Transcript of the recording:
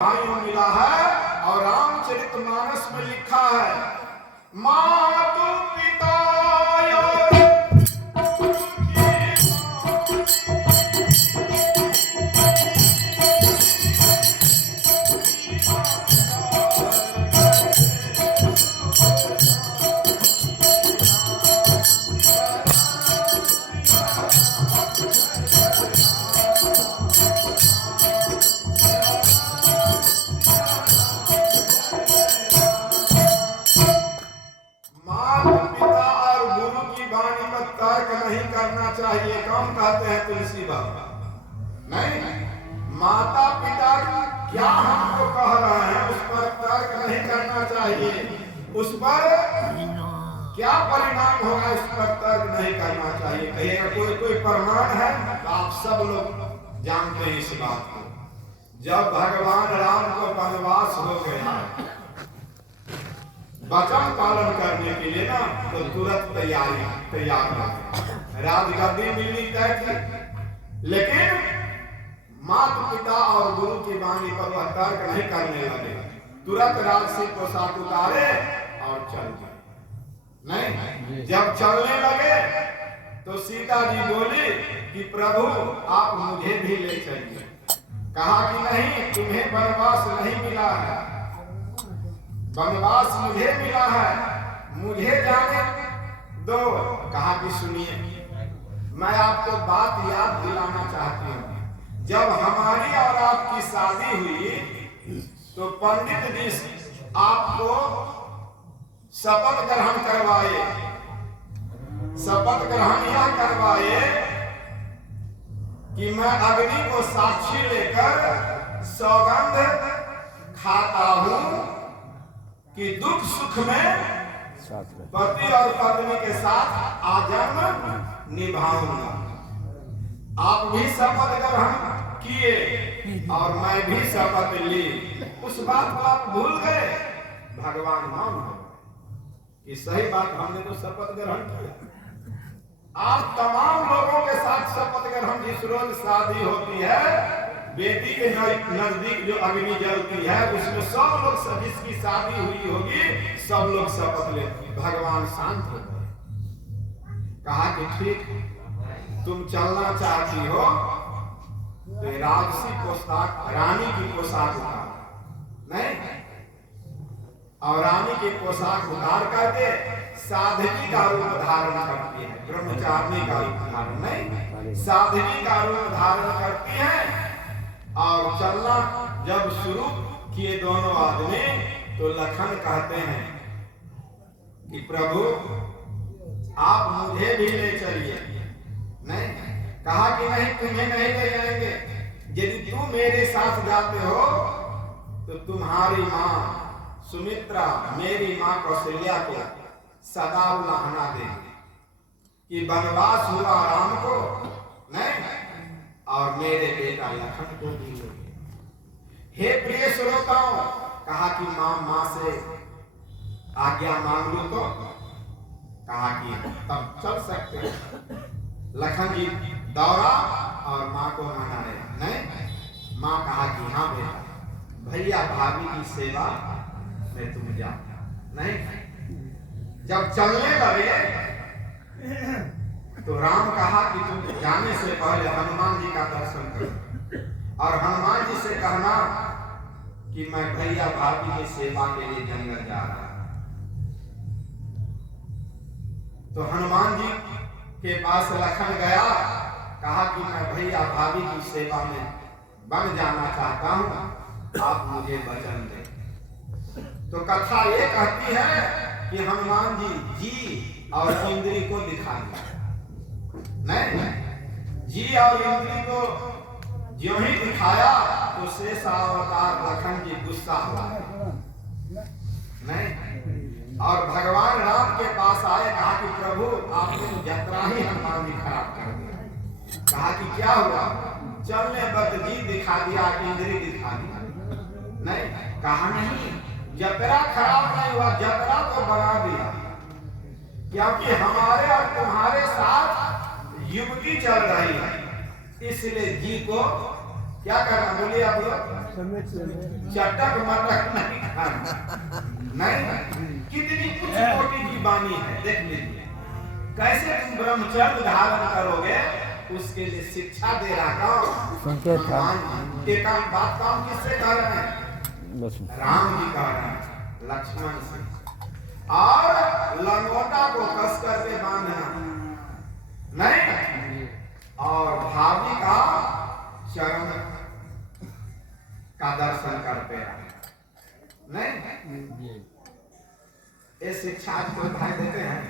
भाइयों मिला है और रामचरितमानस में लिखा है मातु पिता चाहिए। कौन कहते हैं तुलसी बाबा? नहीं, माता पिता क्या हमको कह रहे हैं उस पर तर्क नहीं करना चाहिए। उस पर क्या परिणाम होगा इस पर तर्क नहीं करना चाहिए। कहिएगा कोई प्रमाण है? तो आप सब लोग जानते हैं इस बात को। जब भगवान राम को वनवास हो गया वचन पालन करने के लिए ना, तो तुरंत तैयार हो गए। राजगद्दी मिलनी तय थी, लेकिन माता पिता और गुरु की वाणी पर वह तर्क नहीं करने लगे। तुरंत राजसी पोशाक उतारे और चल गए। नहीं, जब चलने लगे तो सीता जी बोली कि प्रभु आप मुझे भी ले चलिए। कहा कि नहीं, तुम्हें वनवास नहीं मिला है, वनवास मुझे मिला है, मुझे जाने दो। कहा कि सुनिए, मैं आपको बात याद दिलाना चाहती हूँ। जब हमारी और आपकी शादी हुई तो पंडित जी आपको शपथ ग्रहण करवाए। शपथ ग्रहण यह करवाए कि मैं अग्नि को साक्षी लेकर सौगंध खाता हूँ कि दुख सुख में पति और पत्नी के साथ आजन्म निभाऊंगा। आप भी शपथ ग्रहण किए और मैं भी शपथ ली। उस बात को आप भूल गए। भगवान मान कि सही बात, हमने तो शपथ ग्रहण किया। आप तमाम लोगों के साथ शपथ ग्रहण, जिस रोज शादी होती है बेटी के नजदीक जो अग्नि जलती है उसमें सब लोग, जिसकी शादी हुई होगी सब लोग शपथ लेते। भगवान शांत हो गए। कहा कि ठीक, तुम चलना चाहती हो तो राजसी पोशाक, रानी की पोशाक उतार। नहीं, और रानी की पोशाक उतार करके साध्वी का रूप धारण करती है। ब्रह्मचारिणी का रूप धारण नहीं, साध्वी का रूप धारण करती है। और चलना जब शुरू किए दोनों आदमी, तो लखन कहते हैं कि प्रभु आप मुझे भी ले चलिए। नहीं, कहा कि नहीं, तुम्हें नहीं ले जाएंगे। यदि तुम मेरे साथ जाते हो तो तुम्हारी माँ सुमित्रा मेरी माँ कौशल्या को सदा उलाहना देगी कि वनवास हुआ राम को, नहीं, और मेरे बेटा लखन को भी लोगे। हे प्रिय श्रोताओं, कहा कि माँ से आज्ञा मांग लो तो। कहा कि तब चल सकते हैं। लखन जी दौड़ा और माँ को मनाया। नहीं, माँ कहा कि हाँ बेटा, भैया भाभी की सेवा में तुम जा। नहीं, जब चलने लगे तो राम कहा कि तुम जाने से पहले हनुमान जी का दर्शन करो और हनुमान जी से कहना कि मैं भैया भाभी की सेवा के लिए जंगल जा रहा हूं। तो हनुमान जी के पास लखन गया, कहा कि मैं भैया भाभी की सेवा में बन जाना चाहता हूं, आप मुझे वचन दें। तो कथा ये कहती है कि हनुमान जी और इंद्री को दिखा दिया। नहीं, जी और इंद्री को ज्यों ही दिखाया तो शेष अवतार लखन जी गुस्सा हुआ। नहीं, और भगवान राम के पास आए। कहा कि प्रभु आपने यात्रा ही हनुमान जी खराब कर दिया। कहा कि क्या हुआ? चलने बद जी दिखा दिया, इंद्री दिखा दिया। नहीं, कहा नहीं, यात्रा खराब नहीं हुआ, यात्रा तो बना दिया, क्योंकि हमारे और तुम्हारे साथ युवती चल रही है, इसलिए जी को क्या करना बोलिए आप लोग? चटक मटक नहीं खाना, नहीं। कितनी उच्च कोटि की वाणी है, देख लीजिए कैसे तुम ब्रह्मचर्य धारण करोगे, उसके लिए शिक्षा दे रहा हूं। एक बात काम किससे कर रहे हैं? राम जी का लक्ष्मण से, और लंगोटा को कस करके बांधना नहीं, और भाभी का चरण का दर्शन करते नहीं। ये शिक्षा जो भाई देते हैं